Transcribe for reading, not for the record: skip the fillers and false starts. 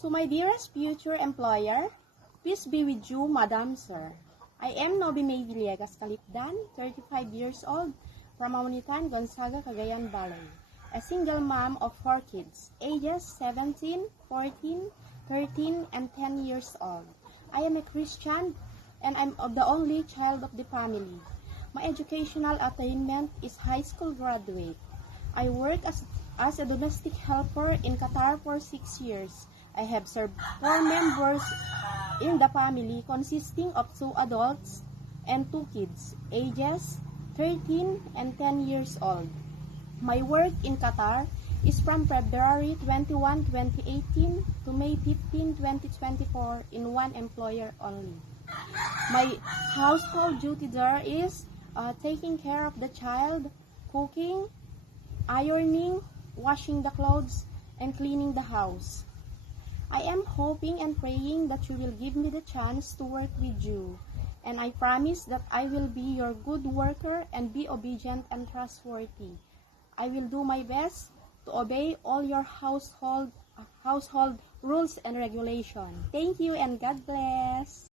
To my dearest future employer, peace be with you, Madam Sir. I am Nobi May Villegas Calipdan, 35 years old, from Mamunitan, Gonzaga, Cagayan Valley. A single mom of 4 kids, ages 17, 14, 13, and 10 years old. I am a Christian, and I'm the only child of the family. My educational attainment is high school graduate. I work as a domestic helper in Qatar for 6 years. I have served 4 members in the family consisting of 2 adults and 2 kids, ages 13 and 10 years old. My work in Qatar is from February 21, 2018 to May 15, 2024 in one employer only. My household duty there is taking care of the child, cooking, ironing, washing the clothes, and cleaning the house. I am hoping and praying that you will give me the chance to work with you, and I promise that I will be your good worker and be obedient and trustworthy. I will do my best to obey all your household rules and regulations. Thank you and God bless.